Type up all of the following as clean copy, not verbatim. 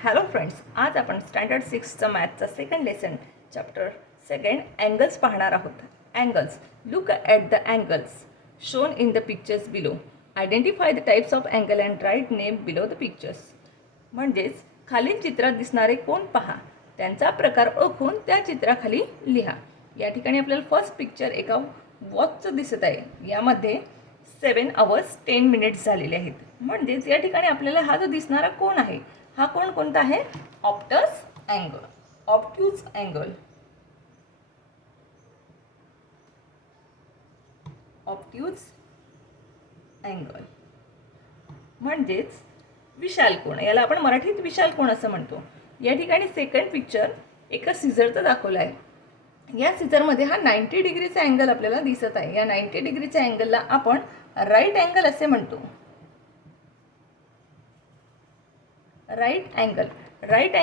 Hello friends, आज आपण standard 6चा मॅथचा second lesson chapter second angles पाहणार आहोत. Angles. Look at the angles shown in the pictures below. Identify the types of angle and write name below the pictures. म्हणजेच खालील चित्रात दिसणारे कोण पहा, त्यांचा प्रकार ओळखून त्या चित्राखाली लिहा. या ठिकाणी आपल्याला फर्स्ट पिक्चर एका वॉचचं दिसत आहे. यामध्ये 7 hours 10 minutes झालेले आहेत. म्हणजेच या ठिकाणी आपल्याला हा जो दिसणारा कोण आहे, हा कोण कोणता आहे? Optus angle, obtuse angle, obtuse angle म्हणजेच विशाल कोण. याला आपण मराठीत विशाल कोण असं म्हणतो. या ठिकाणी सेकंड पिक्चर एका सिझरचं दाखवलं आहे. या सिझरमध्ये हा 90 डिग्रीचा अँगल आपल्याला दिसत आहे. या 90 डिग्रीच्या अँगलला आपण राईट अँगल असे म्हणतो. राईट अँगल, राईट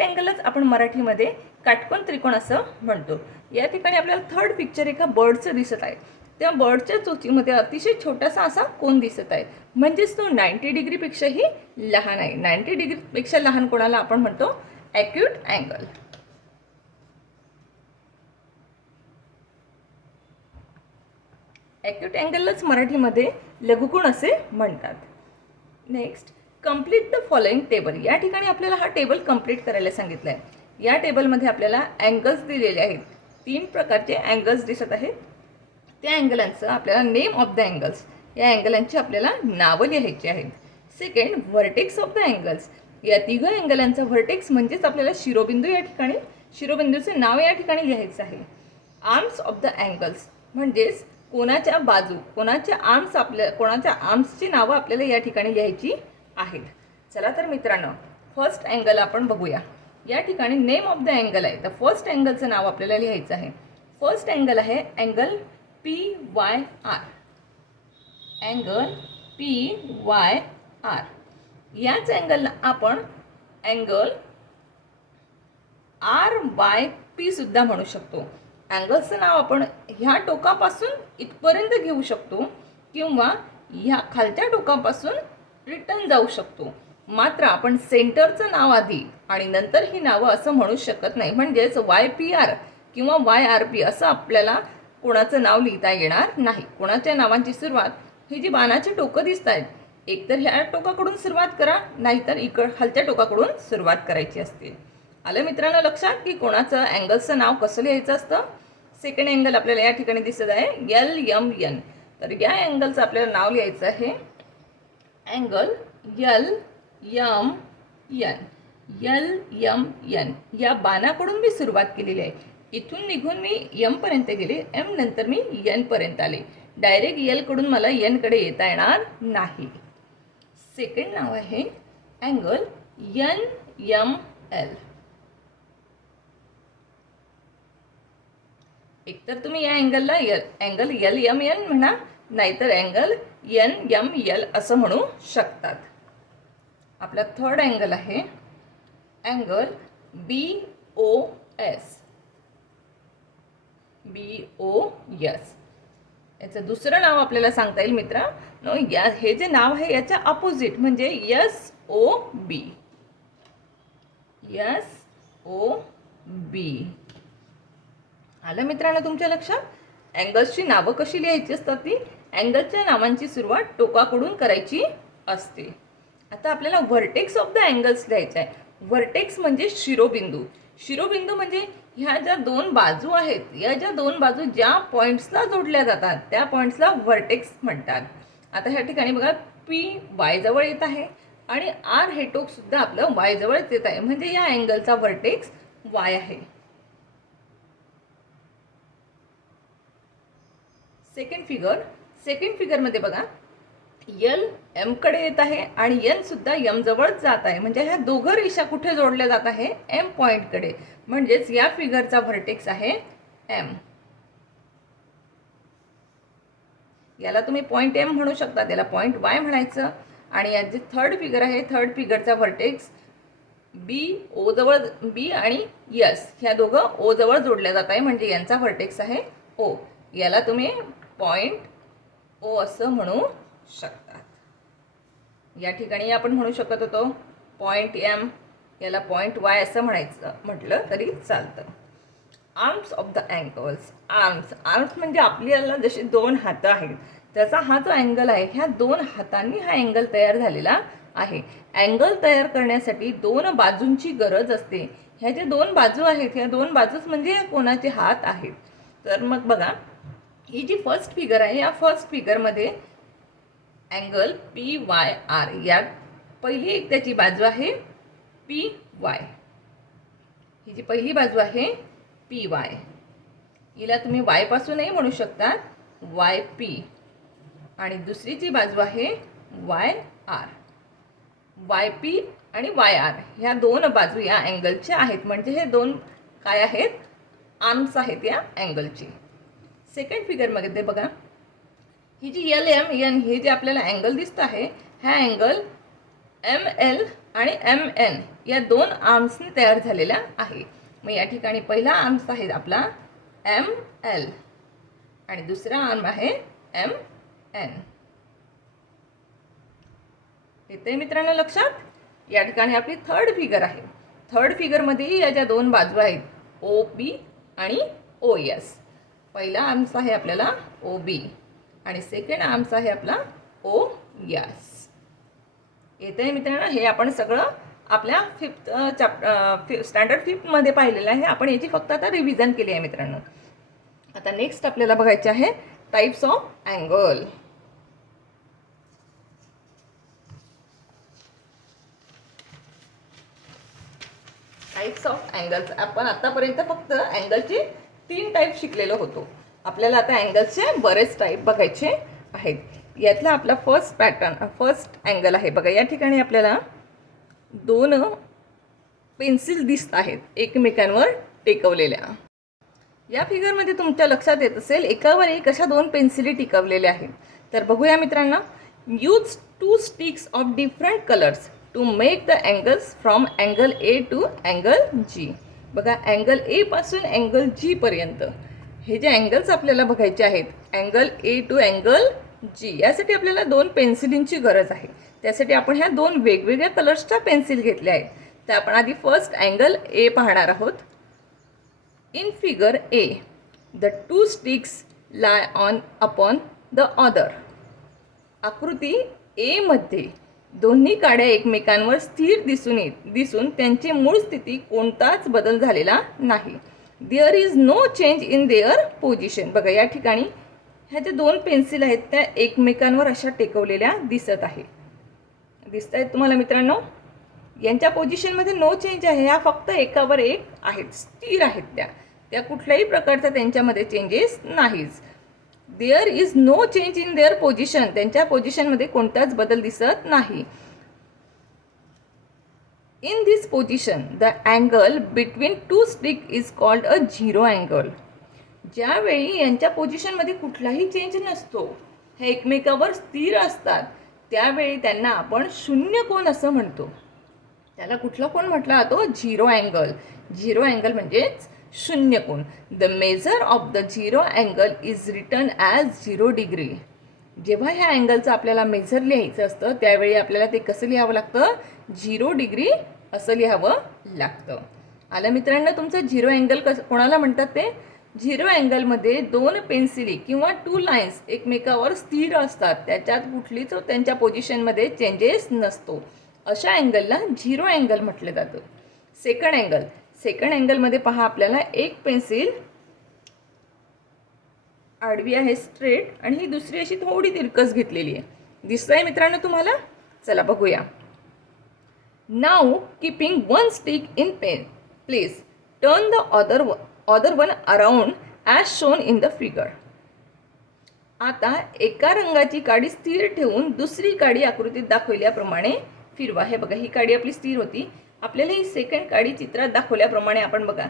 अँगलच आपण मराठीमध्ये काटकोन त्रिकोण असं म्हणतो. या ठिकाणी आपल्याला थर्ड पिक्चर एका बर्डचं दिसत आहे. त्या बर्डच्या चोचीमध्ये अतिशय छोटासा असा कोन दिसत आहे. म्हणजेच तो 90 डिग्रीपेक्षाही लहान आहे. 90 डिग्रीपेक्षा लहान कोणाला आपण म्हणतो? Acute angle. ॲक्यूट अँगलच मराठीमध्ये लघुकोन असे म्हणतात. Next, complete the following table. या ठिकाणी आपल्याला हा टेबल कंप्लीट करायला सांगितलं आहे. या टेबलमध्ये आपल्याला अँगल्स दिलेले आहेत. 3 प्रकारचे अँगल्स दिसत आहेत. त्या अँगलांचं आपल्याला नेम ऑफ द अँगल्स, या अँगलांची आपल्याला नावं लिहायची आहेत. Second, vertex of the angles. या तिघ अँगलांचा व्हर्टेक्स म्हणजेच आपल्याला शिरोबिंदू, या ठिकाणी शिरोबिंदूचे नाव या ठिकाणी लिहायचं आहे. आर्म्स ऑफ द अँगल्स म्हणजेच कोणाच्या बाजू, कोणाच्या आर्म्सची नावं आपल्याला या ठिकाणी लिहायची आहेत. चला तर मित्रांनो, फर्स्ट अँगल आपण बघूया. या ठिकाणी नेम ऑफ द अँगल आहे. तर फर्स्ट अँगलचं नाव आपल्याला लिहायचं आहे. फर्स्ट अँगल आहे अँगल PYR. Angle PYR. याच अँगलला आपण अँगल RYP सुद्धा म्हणू शकतो. अँगलचं नाव आपण ह्या टोकापासून इथपर्यंत घेऊ शकतो किंवा ह्या खालच्या टोकापासून रिटर्न जाऊ शकतो. मात्र आपण सेंटरचं नाव आधी आणि नंतर ही नावं असं म्हणू शकत नाही. म्हणजेच YPR किंवा YRP असं आपल्याला कोणाचं नाव लिहिता येणार नाही. कोणाच्या नावांची सुरुवात, ही जी बाणाची टोकं दिसत आहेत, एकतर ह्या टोकाकडून सुरुवात करा, नाहीतर खालच्या टोकाकडून सुरुवात करायची असते. आलं मित्रांनो लक्षात की कोणाचं अँगलचं नाव कसं लिहायचं असतं? सेकंड अँगल आपल्याला या ठिकाणी दिसत आहे LMN. तर या अँगलचं आपल्याला नाव लिहायचं आहे अँगल LMN. LMN. या बाणाकडून मी सुरुवात केलेली आहे. इथून निघून मी M पर्यंत गेले, M नंतर मी N पर्यंत आले. डायरेक्ट L कडून मला N कडे येता येणार नाही. सेकंड नाव आहे अँगल NML. एकतर तुम्ही या अँगलला अँगल LMN म्हणा, नाहीतर अँगल NML असं म्हणू शकतात. आपला थर्ड अँगल आहे अँगल BOS. याचं दुसरं नाव आपल्याला सांगता येईल मित्रांनो. हे जे नाव आहे याच्या अपोजिट म्हणजे SOB. आलं मित्रांनो तुमच्या लक्षात? अँगल्सची नावं कशी लिहायची असतात? ती अँगलच्या नावांची सुरुवात टोकाकडून करायची असते. आता आपल्याला व्हर्टेक्स ऑफ द अँगल्स लिहायचं आहे. व्हर्टेक्स म्हणजे शिरोबिंदू. शिरोबिंदू म्हणजे ह्या ज्या 2 बाजू आहेत, या ज्या 2 बाजू ज्या पॉईंट्सला जोडल्या जातात त्या पॉईंट्सला व्हर्टेक्स म्हणतात. आता ह्या ठिकाणी बघा, PY जवळ येत आहे आणि R हे टोक सुद्धा आपलं Y जवळच येत आहे. म्हणजे या अँगलचा व्हर्टेक्स Y आहे. सेकंड फिगरमध्ये बघा, L M कडे येत आहे आणि N सुद्धा M जवळच जात आहे. म्हणजे ह्या दोघं रेषा कुठे जोडल्या जात आहे? M पॉईंटकडे. म्हणजेच या फिगरचा व्हर्टेक्स आहे M. याला तुम्ही पॉईंट M म्हणू शकता, त्याला पॉईंट Y म्हणायचं. आणि या जे थर्ड फिगर आहे, थर्ड फिगरचा व्हर्टेक्स O जवळ, B आणि S ह्या दोघं O जवळ जोडल्या जात आहे. म्हणजे यांचा व्हर्टेक्स आहे O. याला तुम्ही पॉईंट O असं म्हणू शकतात. या ठिकाणी आपण म्हणू शकत होतो पॉईंट एम, याला पॉईंट वाय असं म्हटलं तरी चालतं. Arms of the angles. Arms म्हणजे आपल्याला जसे 2 हात आहेत, त्याचा हा जो अँगल आहे, ह्या 2 हातांनी हा अँगल तयार झालेला आहे. अँगल तयार करण्यासाठी 2 बाजूंची गरज असते. ह्या ज्या 2 बाजू आहेत, ह्या 2 बाजूच म्हणजे कोणाचे हात आहेत. तर मग बघा, ही जी फर्स्ट फिगर आहे, या फर्स्ट फिगरमध्ये अँगल पी वाय आर, यात पहिली एक त्याची बाजू आहे पी वाय. ही जी पहिली बाजू आहे पी वाय, हिला तुम्ही वाय पासूनही म्हणू शकता, वाय पी. आणि दुसरी जी बाजू आहे वाय आर. वाय पी आणि वाय आर ह्या 2 बाजू या अँगलच्या आहेत. म्हणजे हे 2 काय आहेत? आर्म्स आहेत या अँगलची. सेकंड फिगरमध्ये ते बघा, ही जी एल एम एन हे जे आपल्याला अँगल दिसत आहे, हा अँगल एम एल आणि एम एन या 2 आर्म्सने तयार झालेला आहे. मग या ठिकाणी पहिला आर्म्स आहे आपला एम एल आणि दुसरा आर्म आहे एम एन. येते मित्रांनो लक्षात? या ठिकाणी आपली थर्ड फिगर आहे. थर्ड फिगरमध्ये या ज्या 2 बाजू आहेत ओ बी आणि ओ एस. पहिला आर्म्स आहे आपल्याला ओ बी आणि सेकंड आर्म्स आहे आपला ओ एस. येते मित्रांनो, हे आपण सगळं आपल्या स्टँडर्ड 5 मध्ये पाहिलेलं आहे. आपण याची फक्त आता रिव्हिजन केली आहे मित्रांनो. आता नेक्स्ट आपल्याला बघायचे आहे types of angle. Types of angles. आपण आतापर्यंत फक्त अँगलचे 3 टाईप शिकलेलो होतो. आपल्याला आता अँगलचे बरेच टाईप बघायचे आहेत. यातला आपला फर्स्ट अँगल आहे बघा. या ठिकाणी आपल्याला 2 पेन्सिल दिसत आहेत एकमेकांवर टेकवलेल्या. या फिगरमध्ये तुमच्या लक्षात येत असेल, एकावर एक अशा 2 पेन्सिली टिकवलेल्या आहेत. तर बघूया मित्रांनो. Use 2 sticks of different colours to make the angles from angle A to angle G. बघा, अँगल ए पासून अँगल जी पर्यंत हे जे अँगल्स आपल्याला बघायचे आहेत, angle A to angle G, यासाठी आपल्याला 2 पेन्सिलींची गरज आहे. त्यासाठी आपण ह्या 2 वेगवेगळ्या कलर्सच्या पेन्सिल घेतल्या आहेत. तर आपण आधी फर्स्ट अँगल ए पाहणार आहोत. In figure A, the 2 sticks lie upon the other. आकृती A मध्ये दोन्ही काड्या एकमेकांवर स्थिर दिसून त्यांची मूळ स्थिती कोणताच बदल झालेला नाही. There is no change in their position. बघा, या ठिकाणी ह्या ज्या 2 पेन्सिल आहेत त्या एकमेकांवर अशा टेकवलेल्या दिसत आहेत तुम्हाला मित्रांनो. यांच्या पोझिशनमध्ये नो चेंज आहे. ह्या फक्त एकावर एक आहेत, स्थिर आहेत त्या कुठल्याही प्रकारचा त्यांच्यामध्ये चेंजेस नाहीच. There is no change in their position. त्यांच्या पोझिशनमध्ये कोणताच बदल दिसत नाही. In this position the angle between 2 stick is called a zero angle. ज्यावेळी यांच्या पोझिशनमध्ये कुठलाही चेंज नसतो, हे एकमेकावर स्थिर असतात, त्यावेळी त्यांना आपण शून्य कोन असं म्हणतो. त्याला कुठला कोन म्हटला जातो? Zero angle. झिरो अँगल म्हणजेच शून्य कोन. The measure of the zero angle is written as 0 degree. जेव्हा ह्या अँगलचं आपल्याला मेजर लिहायचं असतं, त्यावेळी आपल्याला ते कसं लिहावं लागतं? 0 डिग्री असं लिहावं लागतं. आलं मित्रांनो तुमचं झिरो अँगल कोणाला म्हणतात ते? झिरो अँगलमध्ये 2 पेन्सिली किंवा 2 लाईन्स एकमेकावर स्थिर असतात, त्याच्यात कुठलीच त्यांच्या पोझिशनमध्ये चेंजेस नसतो, अशा अँगलला झिरो अँगल म्हटलं जातं. सेकंड अँगलमध्ये पहा, आपल्याला एक पेन्सिल आडवी आहे स्ट्रेट आणि ही दुसरी अशी थोडी तिरकस घेतलेली आहे. दिसतंय मित्रांनो तुम्हाला? चला बघूया. Now keeping 1 stick in place turn the other one around as shown in the figure. आता एका रंगाची काडी स्थिर ठेवून दुसरी काडी आकृतीत दाखवल्याप्रमाणे फिरवा. हे बघा, ही काडी आपली स्थिर होती. आपल्याला ही सेकंड काडी चित्रात दाखवल्याप्रमाणे आपण बघा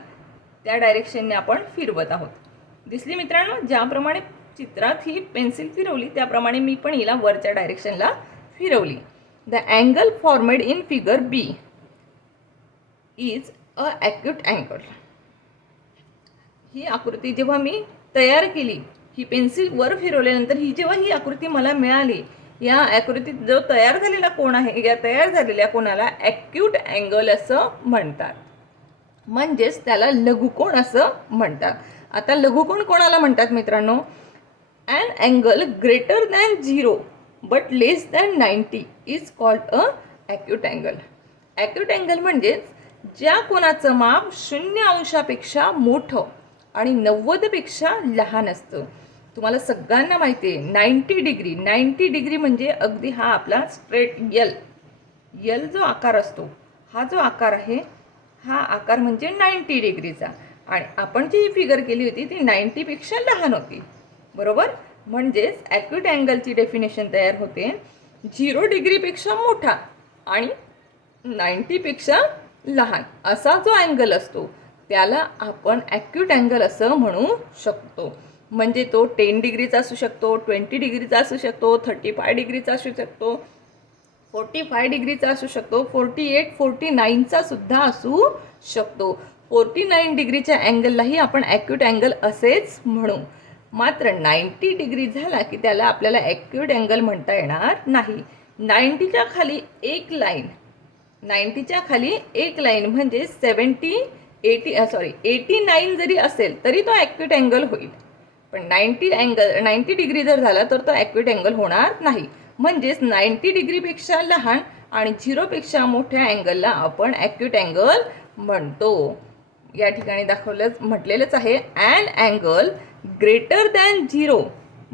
त्या डायरेक्शनने आपण फिरवत आहोत. दिसली मित्रांनो? ज्याप्रमाणे चित्रात ही पेन्सिल फिरवली त्याप्रमाणे मी पण हिला वरच्या डायरेक्शनला फिरवली. The angle formed in figure B is a acute angle. ही आकृती जेव्हा मी तयार केली, ही पेन्सिल वर फिरवल्यानंतर ही जेव्हा ही आकृती मला मिळाली, या आकृतीत जो तयार झालेला कोन आहे, या तयार झालेल्या कोनाला ॲक्यूट अँगल असं म्हणतात, म्हणजेच त्याला लघुकोन असं म्हणतात. आता लघुकोन कोणाला म्हणतात मित्रांनो? An angle greater than 0 but less than 90 is called a acute angle. Acute angle म्हणजेच ज्या कोनाचं माप 0 अंशापेक्षा मोठं आणि 90पेक्षा लहान असतं. तुम्हाला सगळ्यांना माहिती आहे 90 डिग्री म्हणजे अगदी हा आपला स्ट्रेट यल जो आकार असतो, हा जो आकार आहे, हा आकार म्हणजे 90 डिग्रीचा. आणि आपण जी ही फिगर केली होती ती 90पेक्षा लहान होती, बरोबर. म्हणजेच ॲक्यूट अँगलची डेफिनेशन तयार होते 0 डिग्रीपेक्षा मोठा आणि 90पेक्षा लहान असा जो अँगल असतो त्याला आपण ॲक्यूट अँगल असं म्हणू शकतो. म्हणजे तो 10 डिग्रीचा असू शकतो, 20 डिग्रीचा असू शकतो, 35 डिग्रीचा असू शकतो, 45 डिग्रीचा असू शकतो, 48, 49चा सुद्धा असू शकतो. 49 डिग्रीच्या अँगललाही आपण ॲक्यूट अँगल असेच म्हणू. मात्र 90 डिग्री झाला की त्याला आपल्याला ॲक्यूट अँगल म्हणता येणार नाही. 90च्या खाली एक लाईन, 90च्या खाली एक लाईन म्हणजे 89 जरी असेल तरी तो ॲक्यूट अँगल होईल. पण 90 डिग्री जर झाला तर तो ॲक्यूट अँगल होणार नाही. म्हणजेच 90 डिग्रीपेक्षा लहान आणि 0पेक्षा मोठ्या अँगलला आपण ॲक्यूट अँगल म्हणतो. या ठिकाणी म्हटलेलंच आहे an angle greater than 0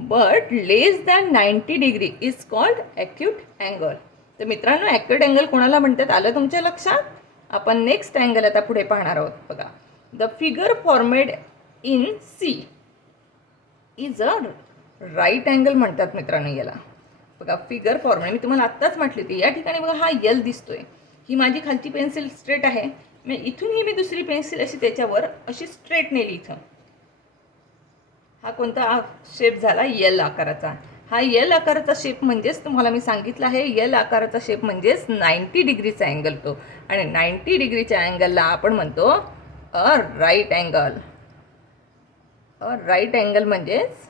but less than 90 degree is called acute angle. तर मित्रांनो, ॲक्यूट अँगल कोणाला म्हणतात आलं तुमच्या लक्षात? आपण नेक्स्ट अँगल आता पुढे पाहणार आहोत. बघा, the figure formed in C is a right angle म्हणतात मित्रांनो याला. बघा, फिगर फॉर्मेड मी तुम्हाला आत्ताच म्हटली होती. या ठिकाणी बघा हा यल दिसतोय, ही माझी खालची पेन्सिल स्ट्रेट आहे. इथूनही मी दुसरी पेन्सिल अशी त्याच्यावर अशी स्ट्रेट नेली. इथं हा कोणता शेप झाला? यल आकाराचा. हा यल आकाराचा शेप म्हणजेच तुम्हाला मी सांगितलं आहे, यल आकाराचा शेप म्हणजेच 90 डिग्रीचा अँगल तो. आणि 90 डिग्रीच्या अँगलला आपण म्हणतो a right angle. A right angle म्हणजेच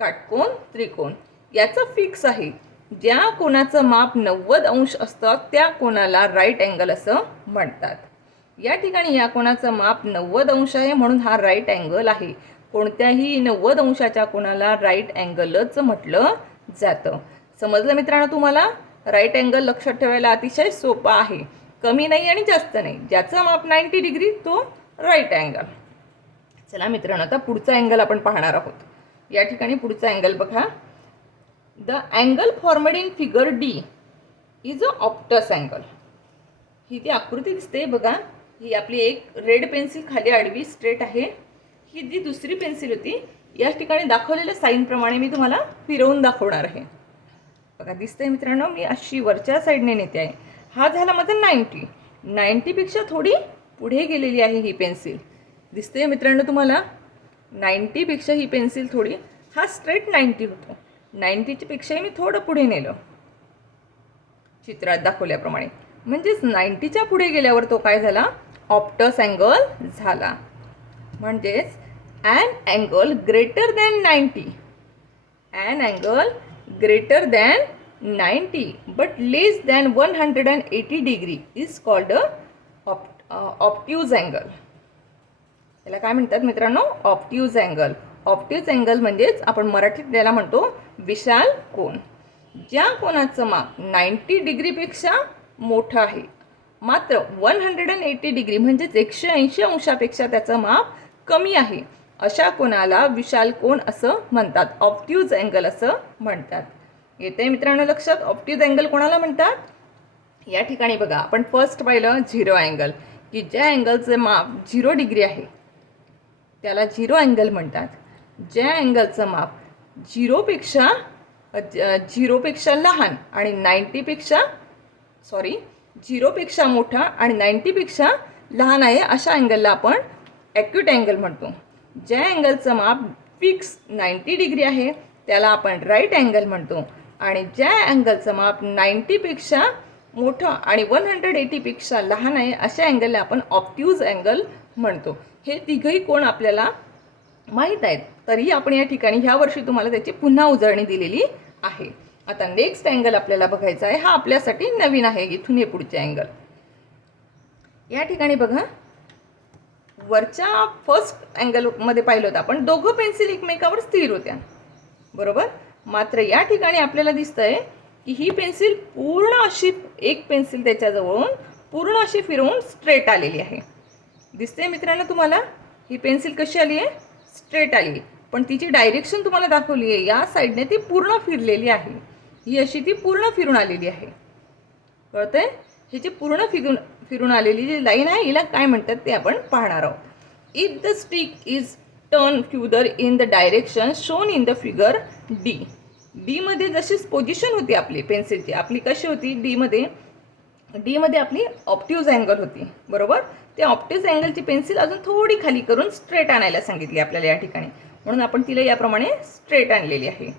काटकोन त्रिकोण. याचं फिक्स आहे, ज्या कोणाचं माप 90 अंश असतं त्या कोणाला राईट अँगल असं म्हणतात. या ठिकाणी या कोणाचं माप 90 अंश आहे म्हणून हा राईट अँगल आहे. कोणत्याही 90 अंशाच्या कोणाला राईट अँगलच म्हटलं जातं. समजलं मित्रांनो तुम्हाला? राईट अँगल लक्षात ठेवायला अतिशय सोपा आहे, कमी नाही आणि जास्त नाही. ज्याचं माप 90 डिग्री तो राईट अँगल. चला मित्रांनो, आता पुढचा अँगल आपण पाहणार आहोत. या ठिकाणी पुढचा अँगल बघा, the angle formed in figure D is a obtuse angle. ही जी आकृती दिसते बघा, ही आपली एक रेड पेन्सिल खाली आडवी स्ट्रेट आहे. ही जी दुसरी पेन्सिल होती या ठिकाणी दाखवलेल्या साईनप्रमाणे मी तुम्हाला फिरवून दाखवणार आहे. बघा दिसतंय मित्रांनो, मी अशी वरच्या साईडने नेते आहे. हा झाला माझा 90पेक्षा थोडी पुढे गेलेली आहे ही पेन्सिल. दिसते मित्रांनो तुम्हाला? 90पेक्षा ही पेन्सिल थोडी, हा स्ट्रेट 90 होतो, 90च्या पेक्षाही मी थोडं पुढे नेलं चित्रात दाखवल्याप्रमाणे. म्हणजेच 90च्या पुढे गेल्यावर तो काय झाला? ऑप्टस अँगल झाला. म्हणजेच an angle greater than 90, an angle greater than 90 but less than 180 degree is called obtuse angle. याला काय म्हणतात मित्रांनो? Obtuse angle. ऑप्ट्यूज अँगल म्हणजेच आपण मराठीत त्याला म्हणतो विशाल कोन. ज्या कोणाचं माप 90 डिग्रीपेक्षा मोठं आहे मात्र 180 डिग्री म्हणजेच 180 अंशापेक्षा त्याचं माप कमी आहे, अशा कोणाला विशाल कोन असं म्हणतात, ऑप्ट्यूज अँगल असं म्हणतात. येते मित्रांनो लक्षात? ऑप्ट्यूज अँगल कोणाला म्हणतात? या ठिकाणी बघा, आपण फर्स्ट पाहिलं 0 अँगल, की ज्या अँगलचे माप 0 डिग्री आहे त्याला 0 अँगल म्हणतात. ज्या अँगलचं माप 0पेक्षा लहान आणि 0पेक्षा मोठा आणि 90पेक्षा लहान आहे अशा अँगलला आपण ॲक्यूट अँगल म्हणतो. ज्या अँगलचं माप फिक्स 90 डिग्री आहे त्याला आपण राईट अँगल म्हणतो. आणि ज्या अँगलचं माप 90पेक्षा मोठं आणि 180पेक्षा लहान आहे अशा अँगलला आपण ऑप्ट्यूज अँगल म्हणतो. हे तिघही कोण आपल्याला माहीत आहेत, तरी आपण या ठिकाणी ह्या वर्षी तुम्हाला त्याची पुन्हा उजळणी दिलेली आहे. आता नेक्स्ट अँगल आपल्याला बघायचा आहे, हा आपल्यासाठी नवीन आहे. इथून हे पुढचे अँगल या ठिकाणी बघा, वरच्या फर्स्ट अँगलमध्ये पाहिलं होतं आपण, दोघं पेन्सिल एकमेकावर स्थिर होत्या, बरोबर. मात्र या ठिकाणी आपल्याला दिसतंय की ही पेन्सिल पूर्ण अशी, एक पेन्सिल त्याच्याजवळून पूर्ण अशी फिरवून स्ट्रेट आलेली आहे. दिसते मित्रांनो तुम्हाला, ही पेन्सिल कशी आली आहे, स्ट्रेट आली. पण तिची डायरेक्शन तुम्हाला दाखवली आहे, या साईडने ती पूर्ण फिरलेली आहे. ही अशी ती पूर्ण फिरून आलेली आहे, कळतंय. ही जी पूर्ण फिरून आलेली जी लाईन आहे, हिला काय म्हणतात ते आपण पाहणार आहोत. If the stick is turn further in the direction shown in the figure D. डीमध्ये जशी पोझिशन होती आपली पेन्सिलची, आपली कशी होती, डीमध्ये आपली ऑप्टिव्ज अँगल होती, बरोबर. त्या ऑप्टिव्ज अँगलची पेन्सिल अजून थोडी खाली करून स्ट्रेट आणायला सांगितली आपल्याला या ठिकाणी, म्हणून आपण तिला याप्रमाणे स्ट्रेट आणलेली आहे.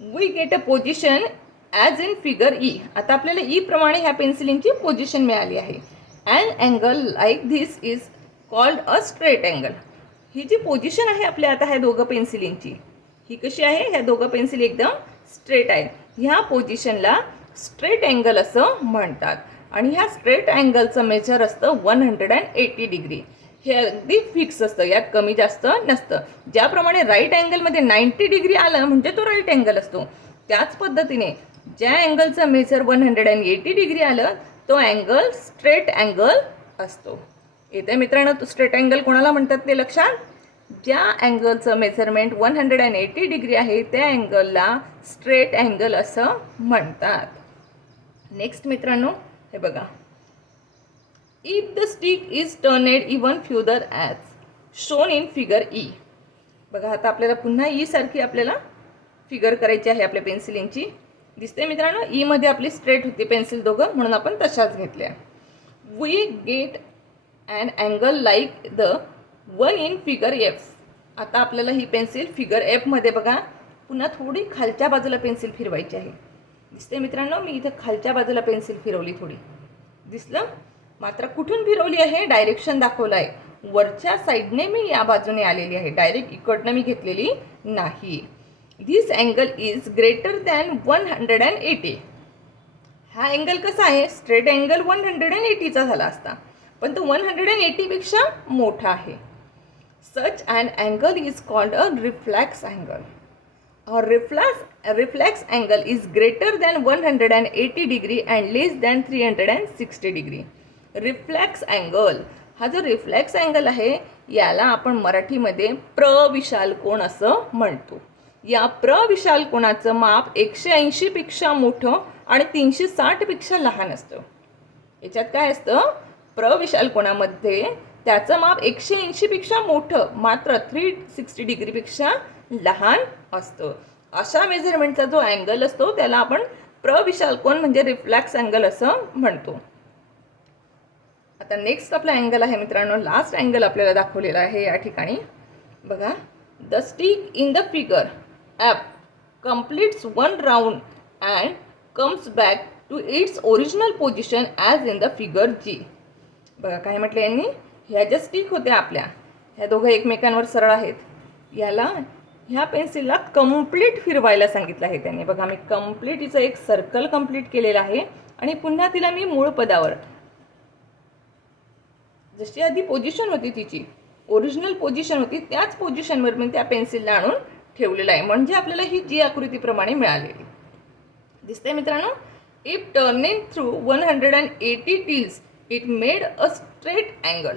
We get a position as in figure E. आता आपल्याला ई प्रमाणे ह्या पेन्सिलिंगची पोझिशन मिळाली आहे. And angle like this is called a straight angle. ही जी पोझिशन आहे आपल्या आता ह्या दोघं पेन्सिलिंगची, ही कशी आहे, ह्या दोघं पेन्सिल एकदम स्ट्रेट आहेत. ह्या पोझिशनला स्ट्रेट अँगल असं म्हणतात. आणि ह्या स्ट्रेट अँगलचं मेजर असतं 180 डिग्री. हे अगदी फिक्स असतं, यात कमी जास्त नसतं. ज्याप्रमाणे राईट अँगलमध्ये 90 डिग्री आलं म्हणजे तो राईट अँगल असतो, त्याच पद्धतीने ज्या अँगलचं मेजर 180 डिग्री आलं तो अँगल स्ट्रेट अँगल असतो. येते मित्रांनो, तो स्ट्रेट अँगल कोणाला म्हणतात ते लक्षात. ज्या अँगलचं मेजरमेंट 180 डिग्री आहे त्या अँगलला स्ट्रेट अँगल असं म्हणतात. नेक्स्ट मित्रांनो, हे बघा, if the stick is turned even further as shown in figure E. बघा, आता आपल्याला पुन्हा ई सारखी आपल्याला फिगर करायची आहे आपल्या पेन्सिलिंगची. दिसते मित्रांनो, ईमध्ये आपली स्ट्रेट होती पेन्सिल दोघं, म्हणून आपण तशाच घेतल्या. We get and angle like the one in figure F. आता आपल्याला ही पेन्सिल फिगर एफमध्ये बघा, पुन्हा थोडी खालच्या बाजूला पेन्सिल फिरवायची आहे. दिसते मित्रांनो, मी इथं खालच्या बाजूला पेन्सिल फिरवली थोडी, दिसलं. मात्र कुठून फिरवली आहे, डायरेक्शन दाखवलं आहे, वरच्या साईडने मी या बाजूने आलेली आहे, डायरेक्ट इकडनं मी घेतलेली नाही. This angle is greater than 180. हा अँगल कसा आहे, स्ट्रेट अँगल 180चा झाला असता, पण तो 180पेक्षा मोठा आहे. Such and angle is called a reflex angle. Reflex angle is greater than 180 degree and less than 360 degree. Reflex angle, हा जो रिफ्लॅक्स अँगल आहे याला आपण मराठीमध्ये प्रविशालकोन असं म्हणतो. या प्रविशालकोनाचं माप 180पेक्षा मोठं आणि 360पेक्षा लहान असतं. याच्यात काय असतं, प्रविशालकोनामध्ये त्याचं माप 180पेक्षा मोठं मात्र 360 डिग्रीपेक्षा लहान असतं. अशा मेजरमेंटचा जो अँगल असतो त्याला आपण प्रविशालकोन म्हणजे रिफ्लॅक्स अँगल असं म्हणतो. आता नेक्स्ट आपला अँगल आहे मित्रांनो, लास्ट अँगल आपल्याला दाखवलेला आहे या ठिकाणी. बघा, the stick in the figure F completes one round and comes back to its original position as in the figure G. बघा काय म्हटलं यांनी, ह्या ज्या स्टिक होत्या आपल्या, ह्या दोघं एकमेकांवर सरळ आहेत, याला ह्या पेन्सिलला कंप्लीट फिरवायला सांगितलं आहे त्यांनी. बघा, मी कंप्लीट हिचं एक सर्कल कंप्लीट केलेलं आहे आणि पुन्हा तिला मी मूळ पदावर, जशी आधी पोझिशन होती तिची ओरिजिनल पोझिशन होती त्याच पोझिशनवर मी त्या पेन्सिलला आणून ठेवलेलं आहे, म्हणजे आपल्याला ही जी आकृतीप्रमाणे मिळालेली दिसते मित्रांनो. If turning through 180 tilts it made a straight angle.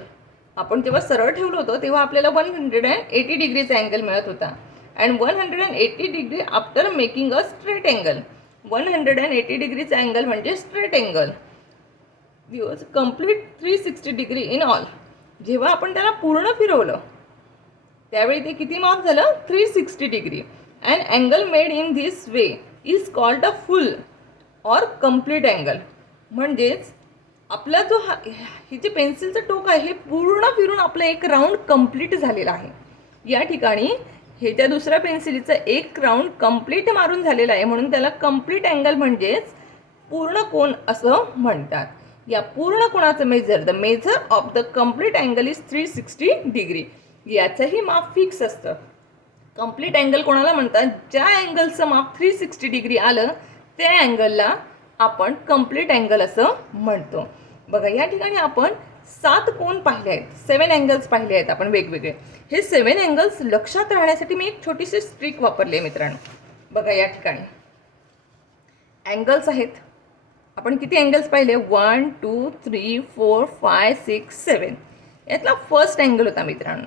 आपण जेव्हा सरळ ठेवलं होतं तेव्हा आपल्याला 180 डिग्रीचा अँगल मिळत होता. And 180 degree after making a straight angle. 180 डिग्रीचा अँगल म्हणजे straight angle. Complete 360 degree in all. जेव्हा आपण त्याला पूर्ण फिरवलं त्यावेळी ते किती माप झालं, 360 degree. And angle made in this way is called a full or complete angle. म्हणजेच आपला जो हे जे पेन्सिलचं टोक आहे हे पूर्ण फिरून आपलं एक राऊंड कंप्लीट झालेला आहे. या ठिकाणी हे त्या दुसऱ्या पेन्सिलीचं एक राऊंड कंप्लीट मारून झालेलं आहे, म्हणून त्याला कंप्लीट अँगल म्हणजेच पूर्ण कोन असं म्हणतात. या पूर्ण कोणाचं measure, the measure of the complete angle is 360 degree. याचंही माप फिक्स असतं, कंप्लीट अँगल कोणाला म्हणतात? ज्या अँगलचं माप 360 डिग्री आलं त्या अँगलला आपण कंप्लीट अँगल असं म्हणतो. बघा या ठिकाणी आपण 7 कोन पाहिले आहेत, 7 अँगल्स पाहिले आहेत आपण वेगवेगळे. हे 7 अँगल्स लक्षात राहण्यासाठी मी एक छोटीशी ट्रिक वापरली आहे मित्रांनो. बघा या ठिकाणी अँगल्स आहेत. आपण किती अँगल्स पाहिले? 1 2 3 4 5 6 7. यातला फर्स्ट अँगल होता मित्रांनो.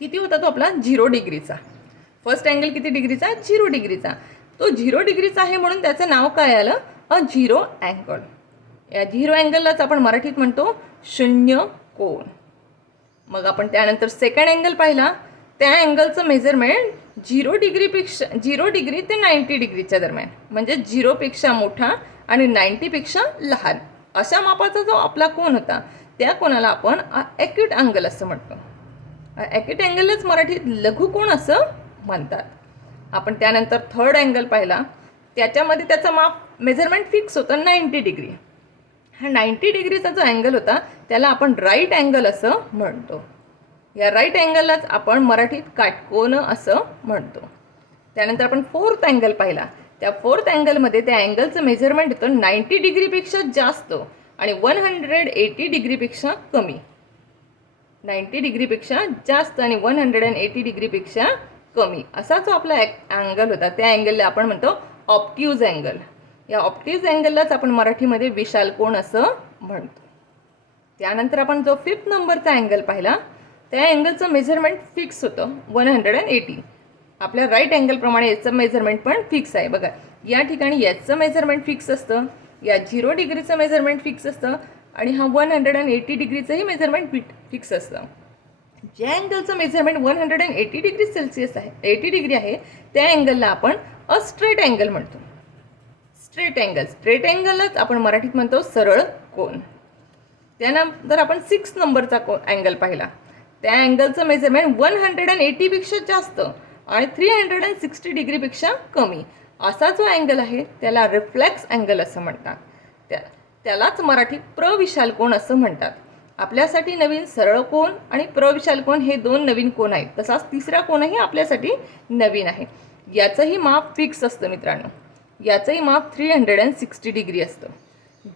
किती होता तो आपला? 0 डिग्रीचा. फर्स्ट अँगल किती डिग्रीचा? 0 डिग्रीचा. तो 0 डिग्रीचा आहे म्हणून त्याचं नाव काय आलं? अ झिरो अँगल. या झिरो अँगललाच आपण मराठीत म्हणतो शून्य कोन. मग आपण त्यानंतर सेकंड अँगल पाहिला. त्या अँगलचं मेजरमेंट 0 डिग्री ते 90 डिग्रीच्या दरम्यान, म्हणजे 0पेक्षा मोठा आणि 90पेक्षा लहान अशा मापाचा जो आपला कोन होता त्या कोणाला आपण ॲक्यूट अँगल असं म्हणतो. ॲक्यूट अँगलच मराठीत लघुकोन असं म्हणतात. आपण त्यानंतर थर्ड अँगल पाहिला. त्याच्यामध्ये त्याचं माप मेजरमेंट फिक्स होतं 90 डिग्री. हा 90 डिग्रीचा जो अँगल होता त्याला आपण राईट अँगल असं म्हणतो. या राईट अँगललाच आपण मराठीत काटकोन असं म्हणतो. त्यानंतर आपण फोर्थ अँगल पाहिला. त्या फोर्थ अँगलमध्ये त्या अँगलचं मेजरमेंट होतं 90 डिग्रीपेक्षा जास्त आणि 180 डिग्रीपेक्षा कमी. 90 डिग्रीपेक्षा जास्त आणि 180 डिग्रीपेक्षा कमी असा जो आपला अँगल होता त्या अँगलला आपण म्हणतो ऑप्ट्यूज अँगल. या ऑप्ट्यूज अँगललाच आपण मराठीमध्ये विशाल कोन असं म्हणतो. त्यानंतर आपण जो 5th नंबरचा अँगल पाहिला त्या अँगलचं मेजरमेंट फिक्स होतं 180. आपल्या राईट अँगलप्रमाणे याचं मेजरमेंट पण फिक्स आहे. बघा या ठिकाणी याचं मेजरमेंट फिक्स असतं, या 0 डिग्रीचं मेजरमेंट फिक्स असतं आणि हा 180 डिग्रीचंही मेजरमेंट फिक्स असतं. ज्या अँगलचं मेजरमेंट 180 डिग्री सेल्सिअस आहे, 80 डिग्री आहे, त्या अँगलला आपण अ स्ट्रेट अँगल म्हणतो. स्ट्रेट अँगललाच आपण मराठीत म्हणतो सरळ कोन. त्यानंतर आपण 6 नंबरचा अँगल पाहिला. त्या अँगलचं मेजरमेंट 180पेक्षा जास्त आणि 360 डिग्रीपेक्षा कमी असा जो अँगल आहे त्याला रिफ्लेक्स अँगल असं म्हणतात. त्यालाच मराठीत प्रविशाल कोन असं म्हणतात. आपल्यासाठी नवीन सरळ कोन आणि प्रविशाल कोन हे 2 नवीन कोन आहेत. तसाच तिसरा कोनही आपल्यासाठी नवीन आहे. याचंही माप फिक्स असतं मित्रांनो. याचंही माप 360 डिग्री असतं.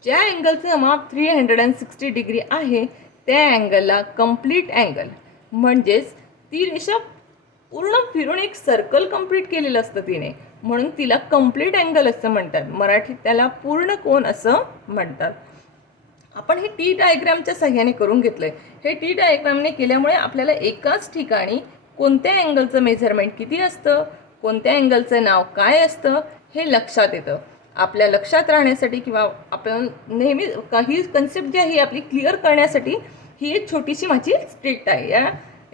ज्या अँगलचं माप 360 डिग्री आहे त्या अँगलला कंप्लीट अँगल, म्हणजेच ती रेषा पूर्ण फिरून एक सर्कल कंप्लीट केलेलं असतं तिने, म्हणून तिला कंप्लीट अँगल असं म्हणतात. मराठीत त्याला पूर्ण कोन असं म्हणतात. आपण हे टी डायग्रामच्या सहाय्याने करून घेतलं आहे. हे टी डायग्रामने केल्यामुळे आपल्याला एकाच ठिकाणी कोणत्या अँगलचं मेजरमेंट किती असतं, कोणत्या अँगलचं नाव काय असतं हे लक्षात येतं. आपल्या लक्षात राहण्यासाठी किंवा आपण नेहमी काही कन्सेप्ट जी आहे आपली क्लिअर करण्यासाठी ही एक छोटीशी माझी ट्रिक आहे.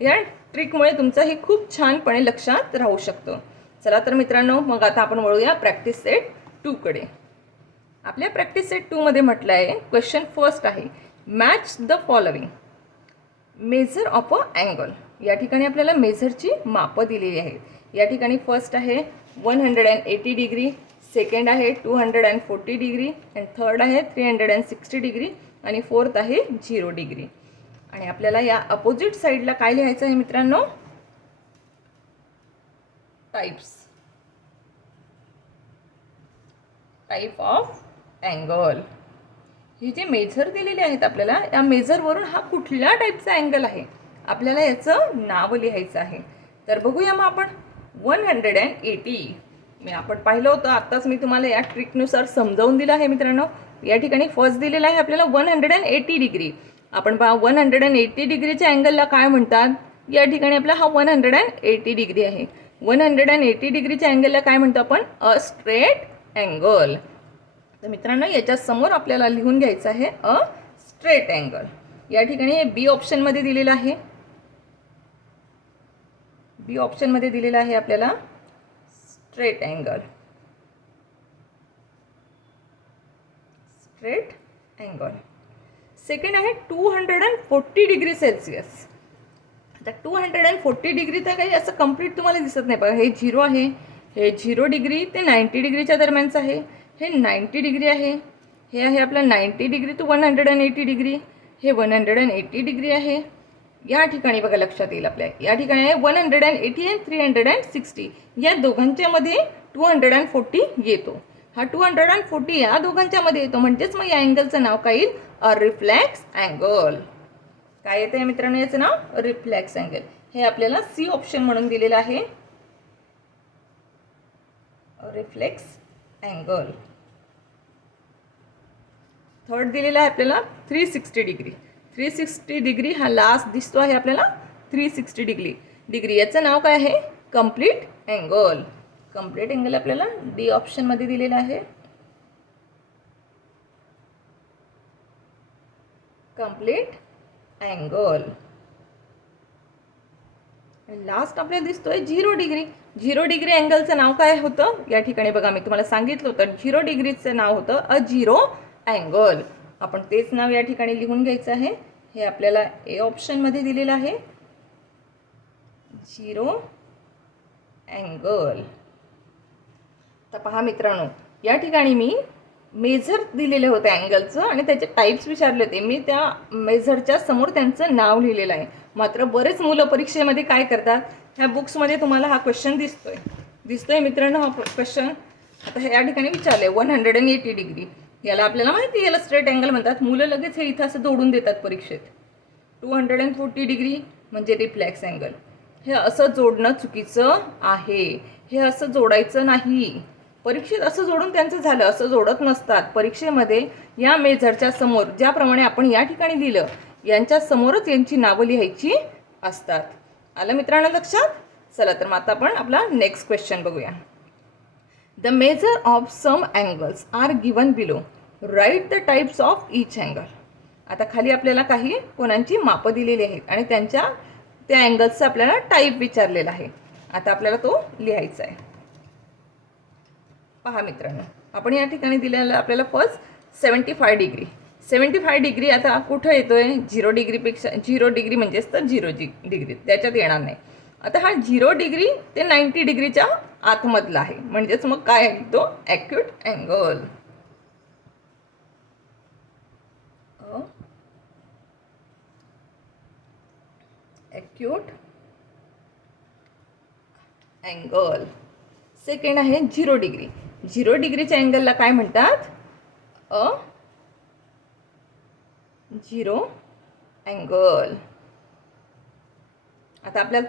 या ट्रिकमुळे तुमचं हे खूप छानपणे लक्षात राहू शकतं. चला तर मित्रांनो, मग आता आपण वळूया प्रॅक्टिस सेट 2 कडे. आपल्या प्रॅक्टिस सेट 2 मध्ये म्हटलं आहे, क्वेश्चन फर्स्ट आहे match the following measure of a angle. या ठिकाणी आपल्याला मेजरची मापं दिलेली आहेत. या ठिकाणी फर्स्ट आहे 180 डिग्री, सेकंड आहे 240 डिग्री आणि थर्ड आहे 360 डिग्री आणि फोर्थ आहे 0 डिग्री. आणि आपल्याला या अपोजिट साईडला काय लिहायचं आहे मित्रांनो? Type of angle. हे जे मेजर दिलेले आहेत आपल्याला, या मेजरवरून हा कुठल्या टाईपचा अँगल आहे आपल्याला याचं नाव लिहायचं आहे. तर बघूया मग आपण 180 आपण पाहिलं होतं, आत्ताच मी तुम्हाला या ट्रिकनुसार समजावून दिलं आहे मित्रांनो. या ठिकाणी फर्स्ट दिलेला आहे आपल्याला 180 डिग्री. आपण पहा 180 डिग्रीच्या अँगलला काय म्हणतात? या ठिकाणी आपला हा 180 डिग्री आहे. 180 डिग्रीच्या अँगलला काय म्हणतो आपण? अ स्ट्रेट अँगल. तर मित्रांनो याच्या समोर आपल्याला लिहून घ्यायचं आहे अ स्ट्रेट अँगल. या ठिकाणी बी ऑप्शनमध्ये दिलेलं आहे. बी ऑप्शनमध्ये दिलेलं आहे आपल्याला straight angle. Straight angle. Second आहे 240 डिग्री सेल्सिअस. आता 240 डिग्री तर काही असं कंप्लीट तुम्हाला दिसत नाही. बघा हे 0 आहे, हे 0 डिग्री ते 90 डिग्रीच्या दरम्यानचं आहे. हे 90 डिग्री आहे. हे आहे आपलं 90 डिग्री टू 180 डिग्री. हे 180 डिग्री आहे. या ठिकाणी बघा लक्षात येईल आपल्या, या ठिकाणी आहे 180 आणि 360, या दोघांच्या मध्ये 240 येतो. हा 240 या दोघांच्या मध्ये येतो, म्हणजेच मग या अँगलचं नाव काय येईल? A reflex angle. काय येतं मित्रांनो याचं नाव? Reflex angle. हे आपल्याला सी ऑप्शन म्हणून दिलेलं आहे, रिफ्लेक्स अँगल. थर्ड दिलेला आहे आपल्याला 360 डिग्री. 360 डिग्री हा लास्ट दिसतो आहे आपल्याला 360 डिग्री. याचं नाव काय आहे? Complete angle. कंप्लीट अँगल आपल्याला डी ऑप्शनमध्ये दिलेला आहे, कंप्लीट अँगल. लास्ट आपल्याला दिसतोय 0 डिग्री. 0 डिग्री अँगलचं नाव काय होतं? या ठिकाणी बघा मी तुम्हाला सांगितलं होतं 0 डिग्रीचं नाव होतं अ झिरो अँगल. आपण तेच नाव या ठिकाणी लिहून घ्यायचं आहे. हे आपल्याला ए ऑप्शनमध्ये दिलेलं आहे, झिरो अँगल. तर पहा मित्रांनो, या ठिकाणी मी मेझर दिलेले होते अँगलचं आणि त्याचे टाईप्स विचारले होते. मी त्या मेझरच्या समोर त्यांचं नाव लिहिलेलं आहे. मात्र बरेच मुलं परीक्षेमध्ये काय करतात, ह्या बुक्समध्ये तुम्हाला हा क्वेश्चन दिसतोय मित्रांनो. हा क्वेश्चन आता या ठिकाणी विचारले 180 डिग्री. याला आपल्याला माहिती, याला स्ट्रेट अँगल म्हणतात. मुलं लगेच हे इथं असं जोडून देतात परीक्षेत. 240 डिग्री म्हणजे रिफ्लेक्स अँगल. हे असं जोडणं चुकीचं आहे. हे असं जोडायचं नाही. परीक्षेत असं जोडून त्यांचं झालं, असं जोडत नसतात. परीक्षेमध्ये या मेजरच्या समोर ज्याप्रमाणे आपण या ठिकाणी लिहिलं, यांच्या समोरच यांची नावं लिहायची असतात. आलं मित्रांनो लक्षात? चला तर मग आता आपण आपला नेक्स्ट क्वेश्चन बघूया. The measure of some angles are given below. Write the types of each angle. आता खाली आपल्याला काही कोणाची मापं दिलेली आहेत आणि त्या अँगल्सचा आपल्याला टाईप विचारलेला आहे. आता आपल्याला तो लिहायचा आहे. पहा मित्रांनो, आपण या ठिकाणी दिलेलं आपल्याला फर्स्ट 75 डिग्री. 75 डिग्री आता कुठं येतोय? 0 डिग्रीपेक्षा 0 डिग्री म्हणजेच तर 0 डिग्री, त्याच्यात येणार नाही. आता हा 0 डिग्री ते 90 डिग्रीच्या आतमधला आहे, म्हणजेच मग काय आहे तो? Acute angle. Acute angle. Second आहे 0 डिग्री. 0 डिग्रीच्या अँगलला काय म्हणतात? अ झिरो अँगल. आता आपल्याला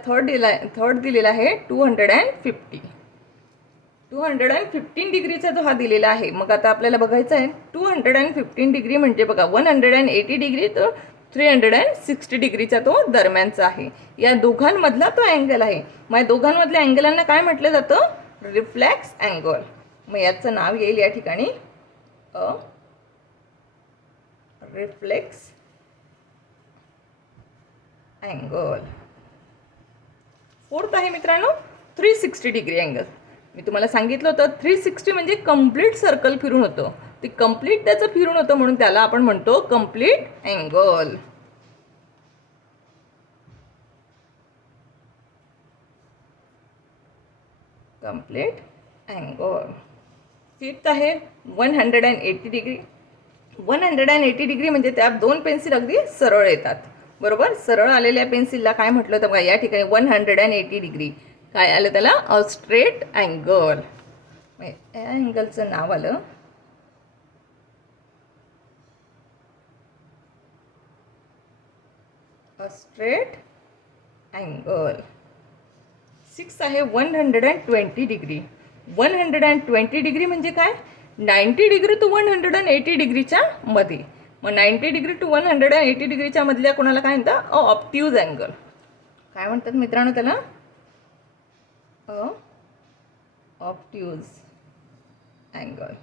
थर्ड दिलेला आहे 250. 215 डिग्रीचा जो हा दिलेला आहे. मग आता आपल्याला बघायचं आहे 215 डिग्री म्हणजे बघा 180 डिग्री तर 360 डिग्रीचा तो दरम्यानचा आहे. या दोघांमधला तो अँगल आहे. मग या दोघांमधल्या अँगलांना काय म्हटलं जातं? Reflex angle. मग याचं नाव येईल या ठिकाणी अ रिफ्लेक्स अँगल. फोर्थ आहे मित्रांनो 360 डिग्री अँगल. मी तुम्हाला सांगितलं होतं 360 म्हणजे कंप्लीट सर्कल फिरून होतं. ते कंप्लीट त्याचं फिरून होतं म्हणून त्याला आपण म्हणतो complete angle. Complete angle. Fifth आहे 180 डिग्री. 180 डिग्री म्हणजे त्या दोन पेन्सिल अगदी सरळ येतात, बरोबर. सरळ आलेल्या पेन्सिलला काय म्हटलं होतं बघा या ठिकाणी 180 डिग्री काय आलं त्याला? अ स्ट्रेट अँगल. या अँगलचं नाव आलं अ स्ट्रेट अँगल. सिक्स आहे 120 डिग्री. 120 डिग्री म्हणजे काय? 90 डिग्री टू 180 डिग्रीच्या मध्ये. मग 90 डिग्री टू 180 डिग्रीच्या मधल्या कोणाला काय म्हणतात? अ ऑप्ट्यूज अँगल. काय म्हणतात मित्रांनो त्याला? अ ऑप्ट्यूज अँगल.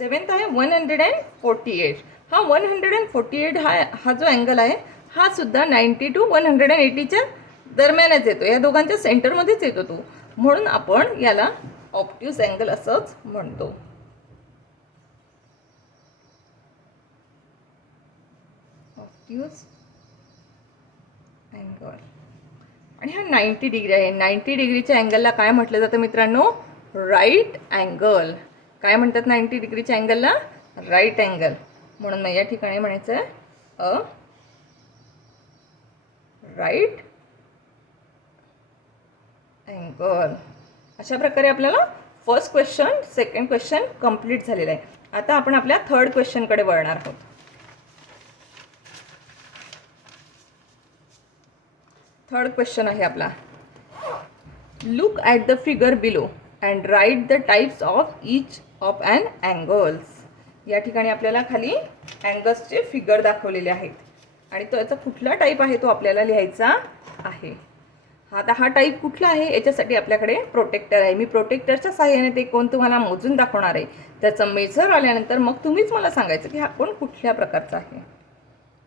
सेवन्थ आहे 148. हा 148 हा जो अँगल आहे हा सुद्धा 90 टू 180च्या दरम्यानच येतो. या दोघांच्या सेंटरमध्येच येतो तो, म्हणून आपण याला ऑप्ट्यूज अँगल असंच म्हणतो. Obtuse angle. आणि हा 90 डिग्री आहे. 90 डिग्रीच्या अँगलला काय म्हटलं जातं मित्रांनो? Right angle. काय म्हणतात 90 डिग्रीच्या अँगलला? Right angle. म्हणून मग या ठिकाणी म्हणायचं अ राईट अँगल. अशा प्रकारे आपल्याला first question, second question complete झालेला आहे. आता आपण आपल्या थर्ड क्वेश्चनकडे वळणार आहोत. थर्ड क्वेश्चन आहे आपला, look at the figure below and write the types of each of an angles. या ठिकाणी आपल्याला खाली अँगल्सचे फिगर दाखवलेले आहेत आणि तो याचा कुठला टाईप आहे तो आपल्याला लिहायचा आहे. आता हा टाईप कुठला आहे याच्यासाठी आपल्याकडे प्रोटेक्टर आहे. मी प्रोटेक्टरच्या साहाय्याने ते कोण तुम्हाला मोजून दाखवणार आहे. त्याचं मेजर आल्यानंतर मग तुम्हीच मला सांगायचं की हा कोण कुठल्या प्रकारचा आहे.